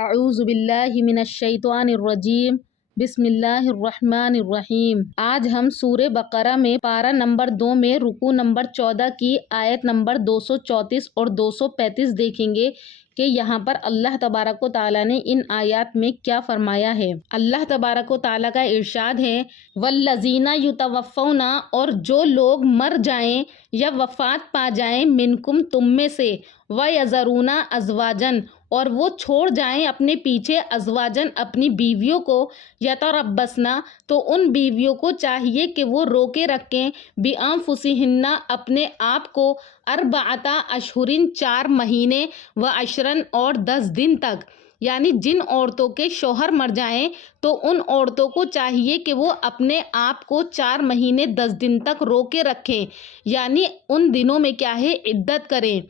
اعوذ باللہ من الشیطان الرجیم بسم اللہ الرحمن الرحیم۔ آج ہم سورہ بقرہ میں پارہ نمبر 2 میں رکوع نمبر 14 کی آیت نمبر 234 اور 235 دیکھیں گے کہ یہاں پر اللہ تبارک و تعالیٰ نے ان آیات میں کیا فرمایا ہے۔ اللہ تبارک و تعالیٰ کا ارشاد ہے والذین یتوفون، اور جو لوگ مر جائیں یا وفات پا جائیں منکم تم میں سے، ویذرون ازواجا، اور وہ چھوڑ جائیں اپنے پیچھے ازواجن اپنی بیویوں کو، یتربصنا، تو ان بیویوں کو چاہیے کہ وہ روکے رکھیں بانفسہن اپنے آپ کو، اربعۃ اشہر 4 مہینے، وعشرن اور 10 دن تک، یعنی جن عورتوں کے شوہر مر جائیں تو ان عورتوں کو چاہیے کہ وہ اپنے آپ کو 4 مہینے 10 دن تک روکے رکھیں، یعنی ان دنوں میں کیا ہے عدت کریں۔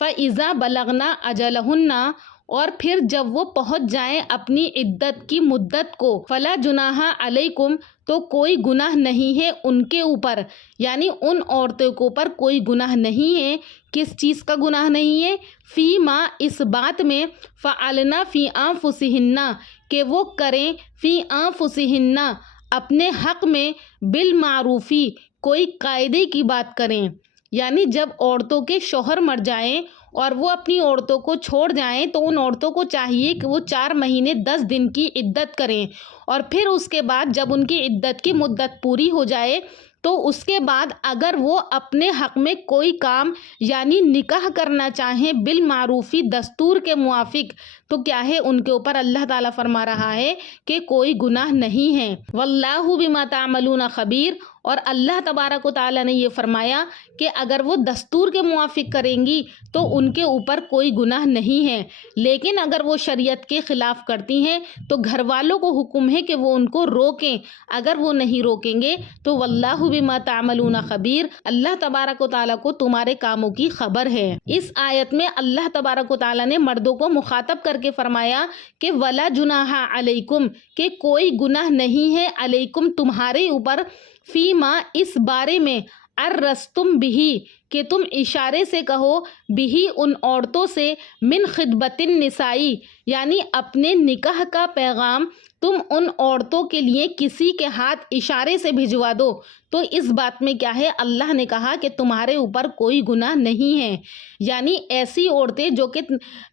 فَإِذَا بَلَغْنَا أَجَلَهُنَّ، اور پھر جب وہ پہنچ جائیں اپنی عدت کی مدت کو، فَلَا جُنَاحَ عَلَيْكُمْ، تو کوئی گناہ نہیں ہے ان کے اوپر، یعنی ان عورتوں کے اوپر کوئی گناہ نہیں ہے۔ کس چیز کا گناہ نہیں ہے؟ فی ما، اس بات میں، فعلنا فی انفسہن، کہ وہ کریں فی انفسہن اپنے حق میں، بالمعروفی، کوئی قاعدے کی بات کریں، یعنی جب عورتوں کے شوہر مر جائیں اور وہ اپنی عورتوں کو چھوڑ جائیں تو ان عورتوں کو چاہیے کہ وہ 4 مہینے 10 دن کی عدت کریں، اور پھر اس کے بعد جب ان کی عدت کی مدت پوری ہو جائے تو اس کے بعد اگر وہ اپنے حق میں کوئی کام یعنی نکاح کرنا چاہیں بالمعروفی، دستور کے موافق، تو کیا ہے ان کے اوپر اللہ تعالیٰ فرما رہا ہے کہ کوئی گناہ نہیں ہے۔ واللہ بما تعملون خبیر، اور اللہ تبارک و تعالیٰ نے یہ فرمایا کہ اگر وہ دستور کے موافق کریں گی تو ان کے اوپر کوئی گناہ نہیں ہے، لیکن اگر وہ شریعت کے خلاف کرتی ہیں تو گھر والوں کو حکم ہے کہ وہ ان کو روکیں، اگر وہ نہیں روکیں گے تو واللہ بما تعملون خبیر، اللہ تبارک و تعالیٰ کو تمہارے کاموں کی خبر ہے۔ اس آیت میں اللہ تبارک و تعالیٰ نے مردوں کو مخاطب کر کے فرمایا کہ ولا جناح علیکم، کہ کوئی گناہ نہیں ہے علیکم تمہارے اوپر، فی ما، اس بارے میں، ارستم بھی، کہ تم اشارے سے کہو، بھی ان عورتوں سے، من خطبت النسائی، یعنی اپنے نکاح کا پیغام تم ان عورتوں کے لیے کسی کے ہاتھ اشارے سے بھجوا دو، تو اس بات میں کیا ہے اللہ نے کہا کہ تمہارے اوپر کوئی گناہ نہیں ہے، یعنی ایسی عورتیں جو کہ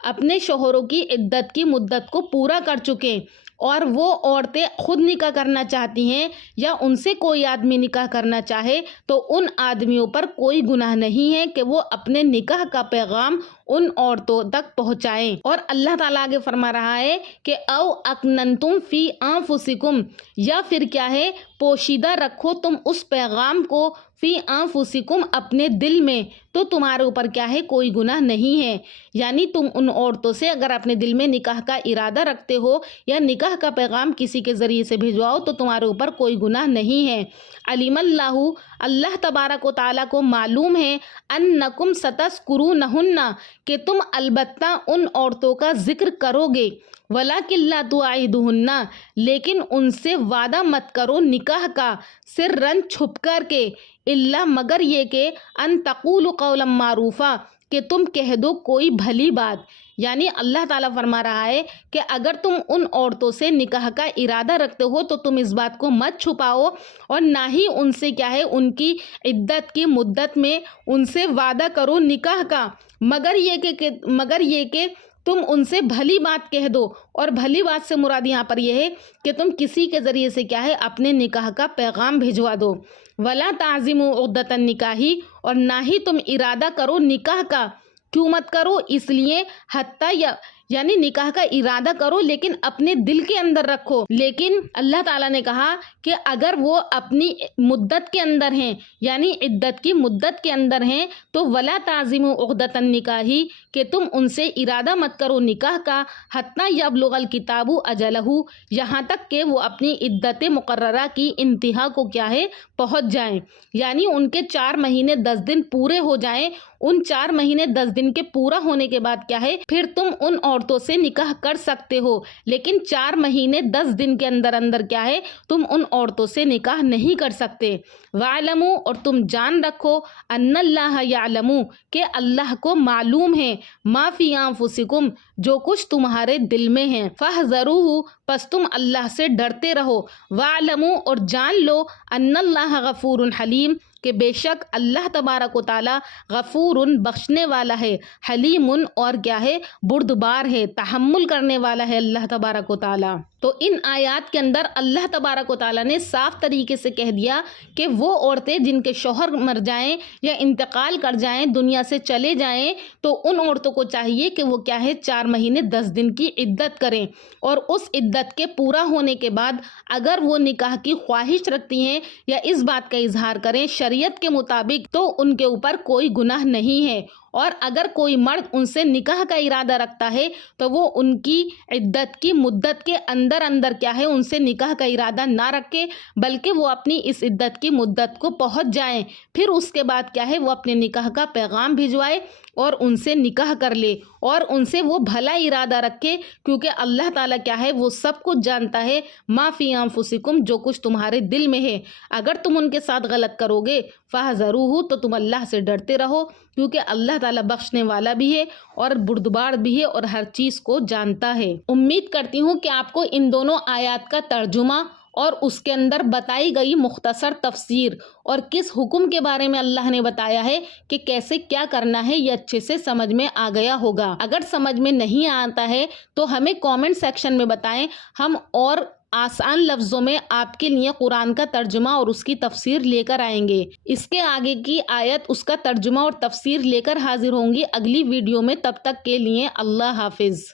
اپنے شوہروں کی عدت کی مدت کو پورا کر چکیں اور وہ عورتیں خود نکاح کرنا چاہتی ہیں یا ان سے کوئی آدمی نکاح کرنا چاہے تو ان آدمیوں پر کوئی گناہ نہیں ہے کہ وہ اپنے نکاح کا پیغام ان عورتوں تک پہنچائیں۔ اور اللہ تعالیٰ آگے فرما رہا ہے کہ او اکننتم فی انفسکم، یا پھر کیا ہے پوشیدہ رکھو تم اس پیغام کو، فی انفسکم اپنے دل میں، تو تمہارے اوپر کیا ہے کوئی گناہ نہیں ہے، یعنی تم ان عورتوں سے اگر اپنے دل میں نکاح کا ارادہ رکھتے ہو یا نکاح کا پیغام کسی کے ذریعے سے بھجواؤ تو تمہارے اوپر کوئی گناہ نہیں ہے۔ علیم اللہ، اللہ تبارک و تعالیٰ کو معلوم ہے، انکم ستذکرونہن، کہ تم البتہ ان عورتوں کا ذکر کرو گے، ولیکن لا تواعدوہن، لیکن ان سے وعدہ مت کرو نکاح کا، سرًا چھپ کر کے، الا مگر یہ کہ ان تقولوا قولا معروفا، کہ تم کہہ دو کوئی بھلی بات، یعنی اللہ تعالیٰ فرما رہا ہے کہ اگر تم ان عورتوں سے نکاح کا ارادہ رکھتے ہو تو تم اس بات کو مت چھپاؤ اور نہ ہی ان سے کیا ہے ان کی عدت کی مدت میں ان سے وعدہ کرو نکاح کا، مگر یہ کہ تم ان سے بھلی بات کہہ دو، اور بھلی بات سے مراد یہاں پر یہ ہے کہ تم کسی کے ذریعے سے کیا ہے اپنے نکاح کا پیغام بھجوا دو۔ ولا تعزموا عقدۃ النکاح، اور نہ ہی تم ارادہ کرو نکاح کا، کیوں مت کرو؟ اس لیے حتیٰ یعنی نکاح کا ارادہ کرو لیکن اپنے دل کے اندر رکھو، لیکن اللہ تعالیٰ نے کہا کہ اگر وہ اپنی مدت کے اندر ہیں یعنی عدت کی مدت کے اندر ہیں تو ولا تعزموا عقدۃ النکاح، کہ تم ان سے ارادہ مت کرو نکاح کا، حتیٰ یبلغ الکتاب اجلہ، یہاں تک کہ وہ اپنی عدت مقررہ کی انتہا کو کیا ہے پہنچ جائیں، یعنی ان کے 4 مہینے 10 دن پورے ہو جائیں۔ ان 4 مہینے 10 دن کے پورا ہونے کے بعد کیا ہے پھر تم ان عورتوں سے نکاح کر سکتے ہو، لیکن 4 مہینے 10 دن کے اندر اندر کیا ہے تم ان عورتوں سے نکاح نہیں کر سکتے۔ وَاعْلَمُوا اور تم جان رکھو ان اللہ یعلم کہ اللہ کو معلوم ہے ما فی انفسکم جو کچھ تمہارے دل میں ہے، فاحذروہ پس تم اللہ سے ڈرتے رہو، وَاعْلَمُوا اور جان لو ان اللہ غفور حلیم کہ بے شک اللہ تبارک و تعالی غفور بخشنے والا ہے، حلیم اور کیا ہے بردبار ہے، تحمل کرنے والا ہے اللہ تبارک و تعالی۔ تو ان آیات کے اندر اللہ تبارک و تعالیٰ نے صاف طریقے سے کہہ دیا کہ وہ عورتیں جن کے شوہر مر جائیں یا انتقال کر جائیں، دنیا سے چلے جائیں، تو ان عورتوں کو چاہیے کہ وہ کیا ہے 4 مہینے 10 دن کی عدت کریں، اور اس عدت کے پورا ہونے کے بعد اگر وہ نکاح کی خواہش رکھتی ہیں یا اس بات کا اظہار کریں شریعت کے مطابق تو ان کے اوپر کوئی گناہ نہیں ہے، اور اگر کوئی مرد ان سے نکاح کا ارادہ رکھتا ہے تو وہ ان کی عدت کی مدت کے اندر اندر کیا ہے ان سے نکاح کا ارادہ نہ رکھے، بلکہ وہ اپنی اس عدت کی مدت کو پہنچ جائیں، پھر اس کے بعد کیا ہے وہ اپنے نکاح کا پیغام بھجوائے اور ان سے نکاح کر لے، اور ان سے وہ بھلا ارادہ رکھے، کیونکہ اللہ تعالیٰ کیا ہے وہ سب کچھ جانتا ہے، ما فی انفسکم جو کچھ تمہارے دل میں ہے۔ اگر تم ان کے ساتھ غلط کرو گے فاحذروہ تو تم اللہ سے ڈرتے رہو، کیونکہ اللہ تعالیٰ بخشنے والا بھی ہے اور بردبار بھی ہے اور ہر چیز کو جانتا ہے۔ امید کرتی ہوں کہ آپ کو ان دونوں آیات کا ترجمہ اور اس کے اندر بتائی گئی مختصر تفسیر اور کس حکم کے بارے میں اللہ نے بتایا ہے کہ کیسے کیا کرنا ہے یہ اچھے سے سمجھ میں آ گیا ہوگا۔ اگر سمجھ میں نہیں آتا ہے تو ہمیں کامنٹ سیکشن میں بتائیں، ہم اور آسان لفظوں میں آپ کے لیے قرآن کا ترجمہ اور اس کی تفسیر لے کر آئیں گے۔ اس کے آگے کی آیت اس کا ترجمہ اور تفسیر لے کر حاضر ہوں گی اگلی ویڈیو میں، تب تک کے لیے اللہ حافظ۔